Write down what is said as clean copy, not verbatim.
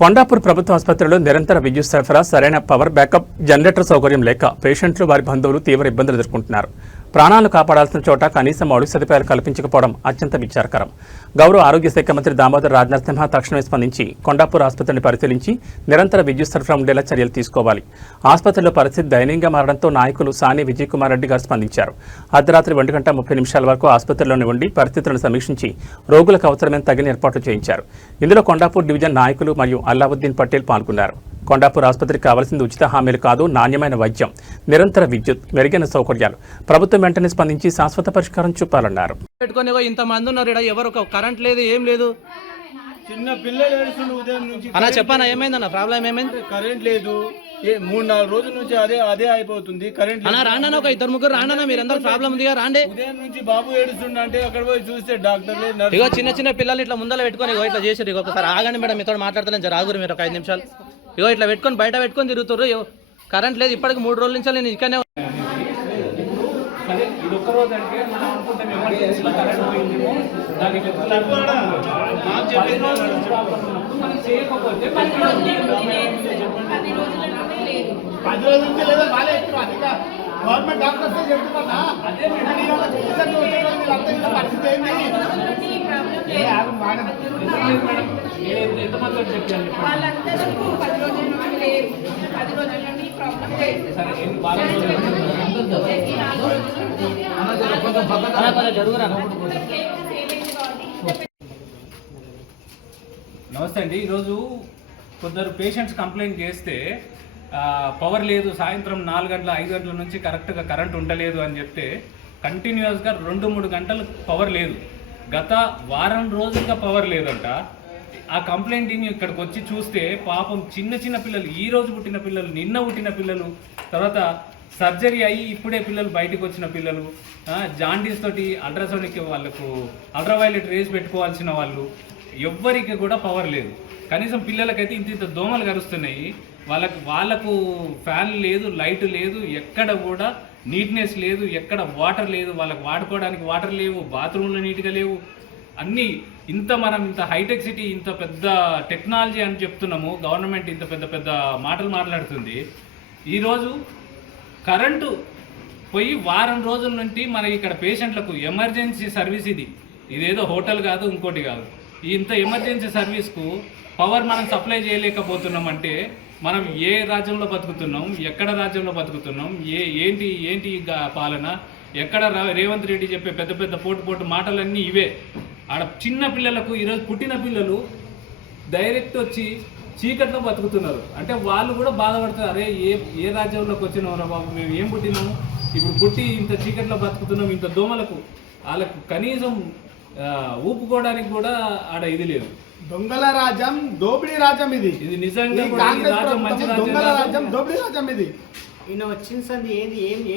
కొండాపూర్ ప్రభుత్వ ఆసుపత్రిలో నిరంతర విద్యుత్ సరఫరా, సరైన పవర్ బ్యాకప్, జనరేటర్ సౌకర్యం లేక పేషెంట్లు, వారి బంధువులు తీవ్ర ఇబ్బందులు ఎదుర్కొంటున్నారు. ప్రాణాలు కాపాడాల్సిన చోట కనీస మౌలిక సదుపాయాలు కల్పించకపోవడం అత్యంత విచారకరం. గౌరవ ఆరోగ్య శాఖ మంత్రి దామోదర్ రాజనరసింహ తక్షణమే స్పందించి కొండాపూర్ ఆసుపత్రిని పరిశీలించి నిరంతర విద్యుత్ సరఫరా ఉండేలా చర్యలు తీసుకోవాలి. ఆసుపత్రిలో పరిస్థితి దయనీయంగా మారడంతో నాయకులు సాని విజయ్ కుమార్ రెడ్డి గారు స్పందించారు. అర్ధరాత్రి 1:30 వరకు ఆసుపత్రిలోనే ఉండి పరిస్థితులను సమీక్షించి రోగులకు అవసరమైన తగిన ఏర్పాట్లు చేయించారు. ఇందులో కొండాపూర్ డివిజన్ నాయకులు మరియు అల్లావుద్దీన్ పటేల్ పాల్గొన్నారు. కొండాపూర్ ఆసుపత్రికి కావాల్సింది ఉచిత హామీలు కాదు, నాణ్యమైన వైద్యం, నిరంతర విద్యుత్, మెరుగైన సౌకర్యాలు. ప్రభుత్వం వెంటనే స్పందించి శాశ్వత పరిష్కారం చూపాలన్నారు. పెట్టుకొని ఇంతమంది ఉన్నారు, ఇక్కడ ఎవరు కరెంట్ లేదు, ఏం లేదు. చిన్న పిల్లలు ఏడుస్తున్న ఉదయం నుంచి అన్న చెప్పానా, ఏమైందన్న ప్రాబ్లం ఏమైంది? కరెంట్ లేదు. 3-4 రోజుల నుంచి అదే అయిపోతుంది. కరెంట్ అన్న రాండన్న, ఒక 2-3 రాండన్న, మీరందరూ ప్రాబ్లం ఉందిగా రాండి. ఉదయం నుంచి బాబు ఏడుస్తుండ అంటే అక్కడ పోయి చూస్తే డాక్టర్ లేదు. ఇగో చిన్న పిల్లలు ఇట్లా ముందర పెట్టుకొని ఇట్లా చేసారు. ఒకసారి ఆగండి మేడం, మీతో మాట్లాడతాను, జర ఆగురు మీరు ఒక 5 నిమిషాలు. ఇగో ఇట్లా పెట్టుకొని బయట పెట్టుకొని తిరుగుతారు. కరెంట్ లేదు, ఇప్పటికి 3 రోజుల నుంచి నేను ఇక్కడనే. గవర్నమెంట్ డాక్టర్స్ చెప్తున్నా పరిస్థితి నమస్తే అండి. ఈరోజు కొందరు పేషెంట్స్ కంప్లైంట్ చేస్తే పవర్ లేదు, సాయంత్రం 4 గంటల 5 గంటల నుంచి కరెక్ట్గా కరెంట్ ఉండలేదు అని చెప్తే కంటిన్యూస్గా 2-3 గంటలు పవర్ లేదు. గత వారం రోజులుగా పవర్ లేదంట. ఆ కంప్లైంట్ ఇక్కడికి వచ్చి చూస్తే పాపం చిన్న పిల్లలు, ఈ రోజు పుట్టిన పిల్లలు, నిన్న పుట్టిన పిల్లలు, తర్వాత సర్జరీ అయ్యి ఇప్పుడే పిల్లలు బయటకు వచ్చిన పిల్లలు, జాండీస్ తోటి అల్ట్రాసోనిక్ వాళ్ళకు అల్ట్రావైలెట్ రేస్ పెట్టుకోవాల్సిన వాళ్ళు, ఎవ్వరికి కూడా పవర్ లేదు. కనీసం పిల్లలకైతే ఇంత దోమలు కరుస్తున్నాయి. వాళ్ళకు ఫ్యాన్ లేదు, లైట్ లేదు, ఎక్కడ కూడా నీట్నెస్ లేదు, ఎక్కడ వాటర్ లేదు, వాళ్ళకి వాడుకోవడానికి వాటర్ లేవు, బాత్రూంలు నీట్గా లేవు. అన్నీ మనం ఇంత హైటెక్ సిటీ, ఇంత పెద్ద టెక్నాలజీ అని చెప్తున్నాము, గవర్నమెంట్ ఇంత పెద్ద మాటలు మాట్లాడుతుంది. ఈరోజు కరెంటు పోయి వారం రోజుల నుండి మన ఇక్కడ పేషెంట్లకు ఎమర్జెన్సీ సర్వీస్ ఇదేదో హోటల్ కాదు, ఇంకోటి కాదు. ఇంత ఎమర్జెన్సీ సర్వీస్కు పవర్ మనం సప్లై చేయలేకపోతున్నామంటే మనం ఏ రాజ్యంలో బతుకుతున్నాం, ఎక్కడ రాజ్యంలో బతుకుతున్నాం, ఏంటి పాలన, ఎక్కడ రేవంత్ రెడ్డి చెప్పే పెద్ద పోటు మాటలన్నీ ఇవే. ఆడ చిన్న పిల్లలకు, ఈరోజు పుట్టిన పిల్లలు డైరెక్ట్ వచ్చి చీకట్లో బతుకుతున్నారు. అంటే వాళ్ళు కూడా బాధపడుతున్నారు, అరే ఏ రాజ్యంలోకి వచ్చినాం రా బాబు, మేము ఏం పుట్టినాము, ఇప్పుడు పుట్టి ఇంత చీకట్లో బతుకుతున్నాం, ఇంత దోమలకు. వాళ్ళకు కనీసం ఊపుకోవడానికి కూడా ఆడ ఇది లేదు. దొంగల రాజ్యం, దోపిడీ రాజ్యం ఇది నిజంగా దొంగల రాజ్యం, దోపిడీ రాజ్యం ఇది. ఈయన వచ్చిన సంది ఏది ఏం